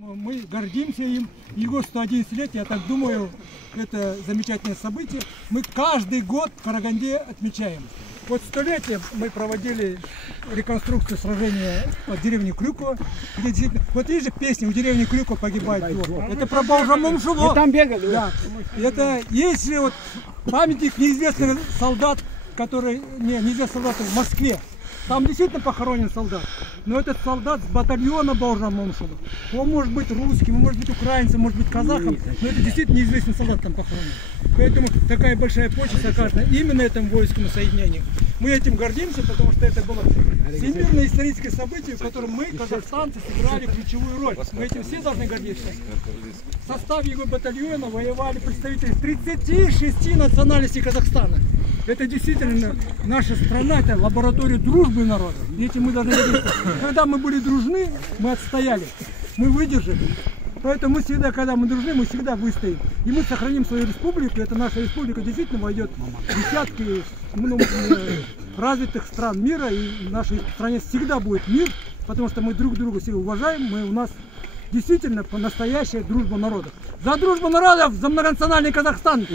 Мы гордимся им. Его 111-летие, я так думаю, это замечательное событие. Мы каждый год в Караганде отмечаем. Вот 100-летие мы проводили реконструкцию сражения от деревни Крюкова. Где действительно, вот видишь, песня «У деревни Крюкова погибает двор». Это про Баужамумшуло. Мы там бегали. Да. Это есть вот памятник неизвестных солдат, который неизвестных солдат в Москве. Там действительно похоронен солдат. Но этот солдат с батальона Баужамумшуло. Он может быть русским, он может быть украинцем, может быть казахом. Но это действительно неизвестный солдат там похоронен. Поэтому такая большая почесть оказана именно этому воинскому соединению. Мы этим гордимся, потому что это было всемирное историческое событие, в котором мы, казахстанцы, сыграли ключевую роль. Мы этим все должны гордиться. В составе его батальона воевали представители 36 национальностей Казахстана. Это действительно наша страна, это лаборатория дружбы народа. И этим мы должны гордиться. Когда мы были дружны, мы отстояли, мы выдержали. Поэтому мы всегда, когда мы дружны, мы всегда выстоим. И мы сохраним свою республику. Это наша республика действительно войдет в десятки развитых стран мира. И в нашей стране всегда будет мир, потому что мы друг друга все уважаем. У нас действительно настоящая дружба народов. За дружбу народов, за многонациональный Казахстан!